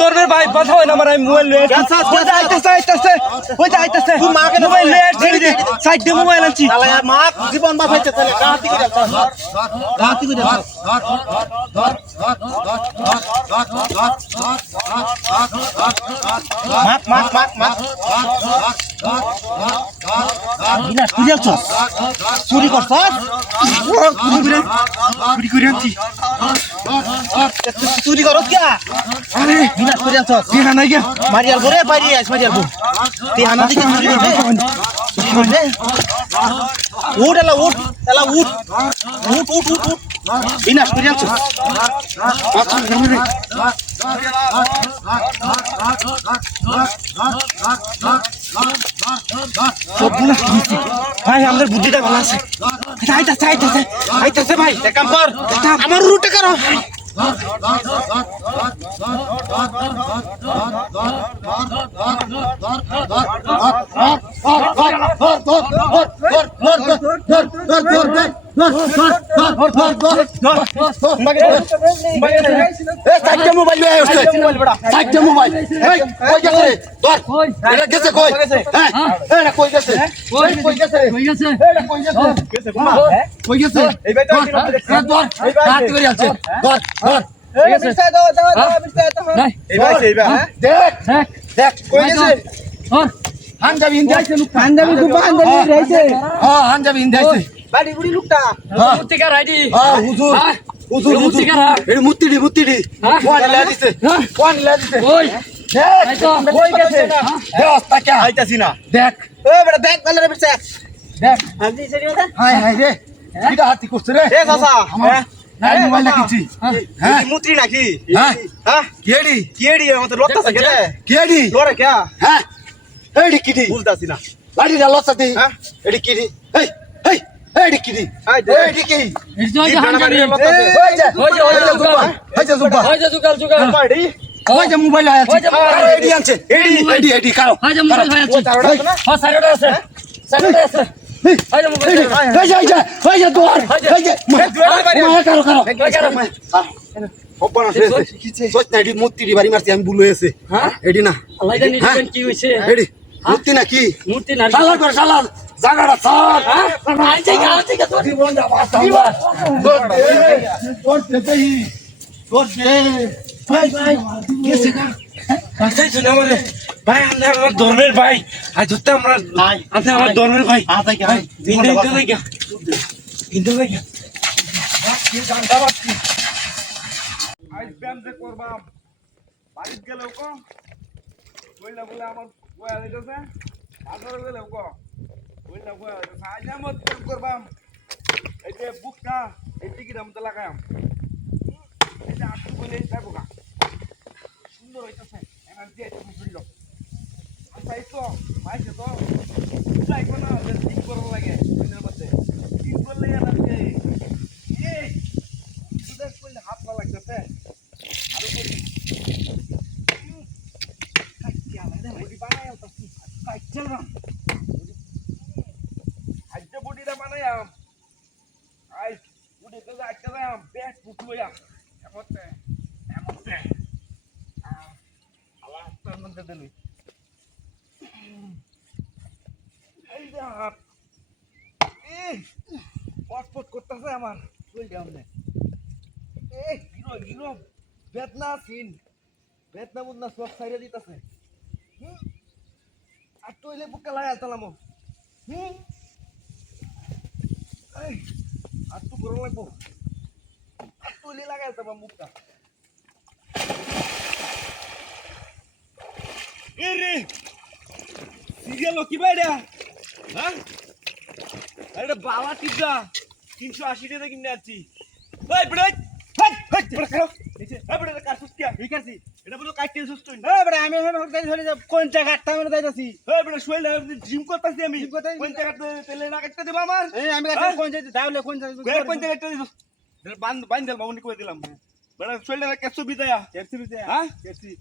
ধরবে ভাই কথা হয় না আমার আমি মোবাইল লয়ে আইতাছে মোবাইল লয়ে ছেড়ে দে সাইড দে মোবাইল আনছি শালা মা জীবন বাঁচাইতে চলে গাতি করে গাতি করে মাক বিনা তুই যাচ্ছস চুরি করছস চুরি করে আনছি চুরি করছ কি আরে বিনা তুই যাচ্ছস কি হানাই গিয়া মারিয়াল করে বাইরে আইস মারিয়াল গো তুই হানা দিকে চুরি করবে উঠ এলা উঠ বিনা তুই যাচ্ছস ভাই আমাদের বুদ্ধিটা ভালো আছে আইতাছে ভাই এক কাম কর আমার রুটে করো মোবাইল হাতি করছে রে মোবাইল নাকি মুত্রি নাকি কেডি কেডি আমাদের লতা থাকে রে কেডি লোরে কে হ্যাঁ এডি কিডি বলতাছি না লাড়ি রা লতা দি এডি কিডি এই এই এডি কিডি এডি কি জয় হাঙ্গারি হই যা জুগাল পাড়ি ওই যে মোবাইল আছে এডি আনছে এডি কারো হয় যে মোবাইল হয় আছে হ্যাঁ সাইডে আছে হয় যে মোবাইল হই যা দোয়ার হই যা কারো ওপন আছে সোচ না এডি মূর্তি বাড়ি মারছি আমি ভুল হয়েছে হ্যাঁ এডি না আল্লাহ জানি কি হইছে এডি মূর্তি নাকি মূর্তি না শালা করে শালা জায়গাটা স্যার আইছে তোর জীবন যা বাঁচা ভাই কেসে না আচ্ছা শুনে আমারে ভাই আমরা আমার ধর্মের ভাই আজ ধরতে আমরা নাই আচ্ছা আমার ধর্মের ভাই ভাই ইন্দু ভাই কি জানতা বাকি আজ ব্যায়াম যে করবাম বাড়িতে গেলেও কো কইলা বলে আমার বয়া দিতেছে বাজারে গেলেও কো কইলা বয়া দিতেছে আজ আমার ব্যায়াম করবাম এই যে বুকটা এই টিকিট আমি তো লাগাম এই যে আটটু বলে যাবো গা সুন্দর হইতেছে এনার্জি একটু বুঝলো আচ্ছা এই তো মাইছে তো যাইবো না যে ঠিক করার লাগে দিনের মধ্যে ঠিক করলে এনার্জি এই সুদেশ করলে হাত পা লাগতেছে আরো করি আজকে বডিটা বানাইয়াম আজ বডিতে আজকে যাইয়াম পেট পুকুয়া এমতে আল্লাহ তার মধ্যে দিলি এই যে হাত পট করতেছে আমার চলছে আমনে হিরো বেদনা সিন বেদনা মুদনা সব সাইডে দিতেছে আর টইলে বুকে লাগাই তালাম আর তো গরম লাগবো আর টইলে লাগাই তালাম মুখটা রে সিরিয়াল কি বাইরা হ্যাঁ আরে বাবা টিপা 380 টাকা কিনে আছি এই বড় এটা বলো কাটতে সুস্থ আমি কোন জায়গা যাইতাছি জিম করতেছি আমি কোন জায়গা তেলে না কাটতে দেবো আমার আমি কোন জায়গা কোন জায়গা বান্ধেল মামনি করে দিলাম বড় শরীরে কেসু বিদায়া হ্যাঁ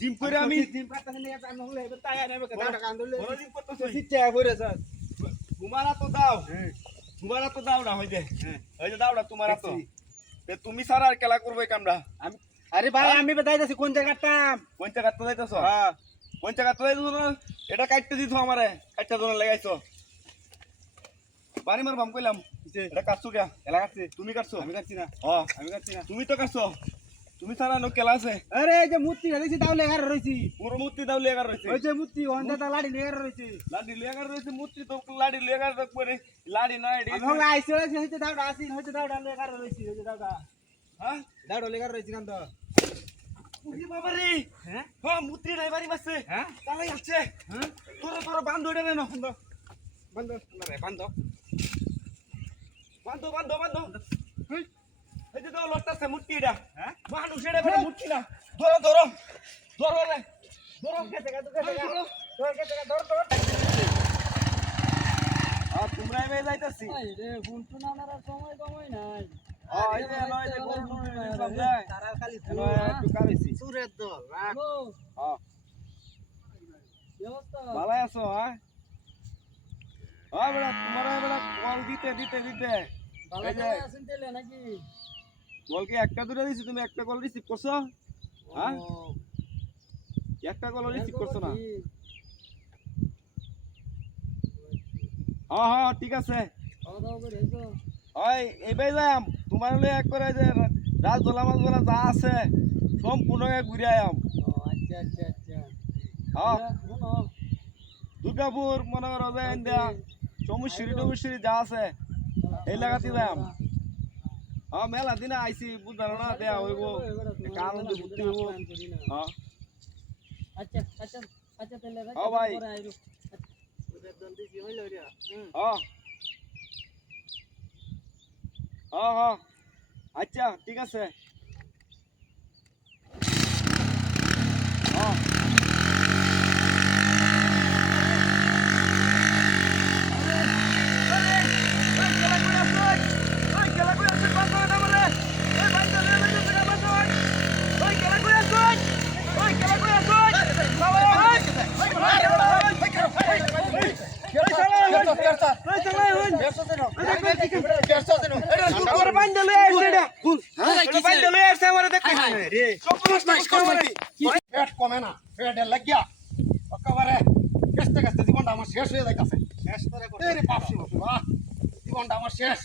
জিম করে আমি জিম করতেছি আমি হলে তাই আনবে টাকা আনলে জিম করতেছি সিটে কইরে স্যার তোমারা তো দাও না হই দে ওই যে দাও না তোমারা তো তুমি সারা আর খেলা করবে কামরা আরে ভাই আমি যাইতাছি কোন জায়গাটা কোন জায়গাতে যাইতেছ হ্যাঁ কোন জায়গাতে যাইতেছ না এটা কাটতে দিছো আমারে কাটতে জন্য লাগাইছো বাড়ি মার বাম কইলাম এটা কাটছো কে এলা কাটছি তুমি কাটছো আমি কাটছি না ও আমি কাটছি না তুমি তো কাটছো তুমি ছাড়া লোক কেলা আছে আরে এই যে মূর্তি দেখছি তাও লেগার রইছি পুরো মূর্তি দাও লেগার রয়েছে ওই যে মূর্তি ওন্দা তা লাড়ি লেগার রইছি লাডি লেগার রয়েছে মূর্তি তো লাডি লেগার রাখবো রে লাডি না এডি আমি হলো আইছে হইছে দাওড়া আসি হইছে দাওড়া লেগার রইছি হইছে দাওড়া হ্যাঁ দাওড়া লেগার রইছি কান্দ উনি বাবা রে হ্যাঁ হ্যাঁ মূর্তি নাই বাড়ি মাসে হ্যাঁ তালাই আছে হ্যাঁ তোরা তোরা বান্ধ এটা না বন্ধ বন্ধ রে বন্ধ বান্ধ বান্ধ বান্ধ এই যে তো লটটাছে মূর্তি এটা হ্যাঁ মানুষ এটা বড় মূর্তি না ধরো ধরো ধরো রে ধরো কেটে গা কেটে গা ধরো ধর কেটে গা ধর ধর আর তোমরা এবে যাইতাছি এই রে গুনটু নানার আর সময় কমই নাই এই যে নয় যে গোল মুড়ি সব যায় তারা খালি নয় একটু কারেছি সুরের দল রাখ হ্যালো হ্যাঁ কি অবস্থা ভালো আছো হ্যাঁ বড়া তোমার বড়া কল দিতে দিতে দিতে ভালো এই যে করে আছেন তেলে নাকি কল কি একটা দুটো দিছি তুমি একটা কল রিসিভ করছো হ্যাঁ ও, একটা কল রিসিভ করছো না কি? হ্যাঁ হ্যাঁ ঠিক আছে খাওয়া দাওয়া করে এসো ওই এবাই যাম তোমার হলে এক করে যে রাজ দোলা মাছ বলা যা আছে সম্পূর্ণ ঘুরে আয়াম ও আচ্ছা আচ্ছা আচ্ছা হ্যাঁ শোনো দুর্গাপুর মনে করো যে ইন্ডিয়া সমুশ্বরী টমুশ্বরী যা আছে এই লাগাতে যাম হ্যাঁ মেলা দিনে আইসি বুঝতে না দেয়া হইব কারণ তো বুদ্ধি হইব হ্যাঁ আচ্ছা আচ্ছা আচ্ছা তেলে রাখ ও ভাই। পরে আইরো সুরের দল দিছি হইলো রে হ্যাঁ হ্যাঁ হ্যাঁ আচ্ছা ঠিক আছে হ্যাঁ পেট কমে না পেটে লাগিয়া একেবারে কাস্তে কাস্তে জীবনটা আমার শেষ হয়ে যাইতাছে শেষ করে রে বাপসি বাবা জীবনটা আমার শেষ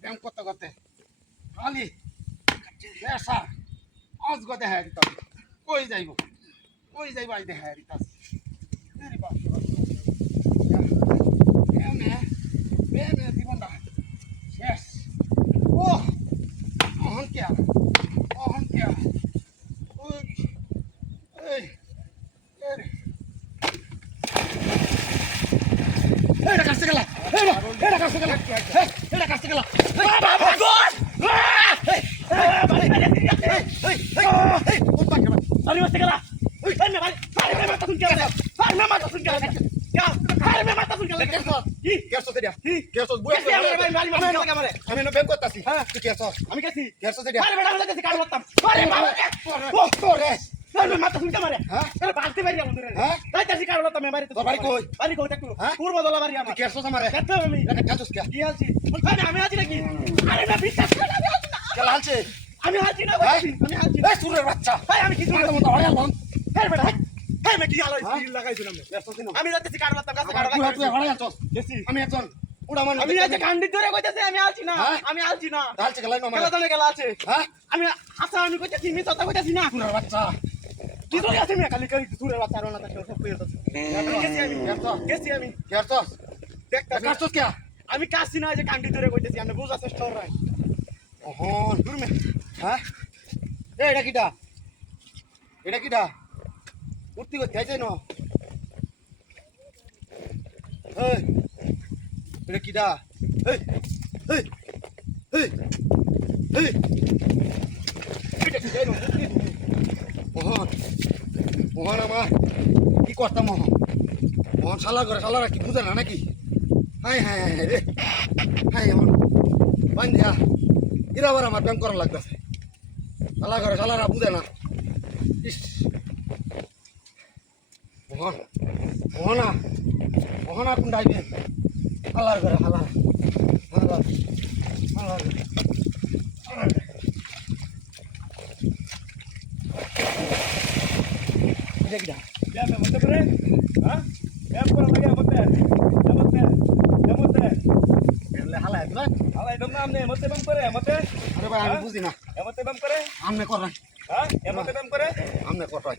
ব্যায়াম করতে করতে খালি শেষ আর আজ গো দেখা দিতাম কই যাইব আজ দেখা দিতাম রে বাপসি ব্যায়ামে জীবনটা শেষ ও অহন কে ওই এই এটা কাছে গেল এটা কাছে গেল এটা কাছে গেল আরে মস্ত গেলা ওই না ভাই আরে মাথা শুন কেলা আরে মাথা শুন কেলা আরে মাথা শুন কেলা কি কেসো দেয়া কেসো বুয়া আমি না ব্যায়াম করতেছি হ্যাঁ তুই কেসো আমি গেছি কেসো দেয়া আরে বেটা আমি গেছি কাজ করতাম আরে বাবা ও তোরে আরে মাথা শুন কেলা হ্যাঁ আরে বালতি বাড়ি আমার হ্যাঁ তাইতাছি কাজ করতাম আমি বাড়িতে তোর বাড়ি কই? বাড়ি কই দেখো হ্যাঁ? পূর্ব দলা বাড়ি আমার কেসো আমারে দেখতে আমি এটা কাজস কে কি আছি আমি আছি নাকি আরে না বিশ্বাস করে আমি আছি না কেলা আনছে আমি আছি না আমি আছি এই সুরের বাচ্চা ভাই আমি কিছু তোমার মতো হড়ে লম হ্যাঁ বেটা হ্যাঁ আমি কি আলো হ্যাঁ? স্কিল লাগাইছিলাম কেসো দিন আমি যাচ্ছি কাজ করতাম কাজ কাজ তুই তুই হড়ে আনছস গেছি আমি একজন উড়া মান আমি আজ কান্ডি ধরে কইতাছি আমি আছি না হ্যাঁ? আমি আছি না ঢালছে গেলাই না কেলা আমারে জানে গেলা আছে হ্যাঁ আমি আসা আমি কইতাছি মি কথা কইতাছি না সুরের বাচ্চা তুই তো আছে মিয়া খালি খালি দূরে বাচ্চা আর না তাকে সব কইতাছি গেছি আমি গেছি আমি কেসস দেখতাছি কাজস কে আমি কাছি না যে কান্ডি ধরে কইতাছি আমি বুঝা চেষ্টা করাই ওহন দূর মে হ্যাঁ এটা কিটা উঠতি করতে চাইছে না এই এটা কিটা এই এই এই এই এটা কি জানো মোহন আমার কি করতাম মোহন শালারা কি বুঝে না নাকি হাই হাই হাই রে হাই আমার বান্ধা এরা আবার আমার ব্যায়াম করা লাগতেছে শালারা বুঝে না ইস মোহনা কোন ডাইবে হালার ঘরে হালার ব্যায়াম মতে করে হ্যাঁ ব্যায়াম করা লাগে মতে হালাই দম না আমনে মতে ব্যায়াম করে মতে আরে ভাই আমি বুঝি না মতে ব্যায়াম করে আমনে করেন হ্যাঁ মতে ব্যায়াম করে আমনে করেন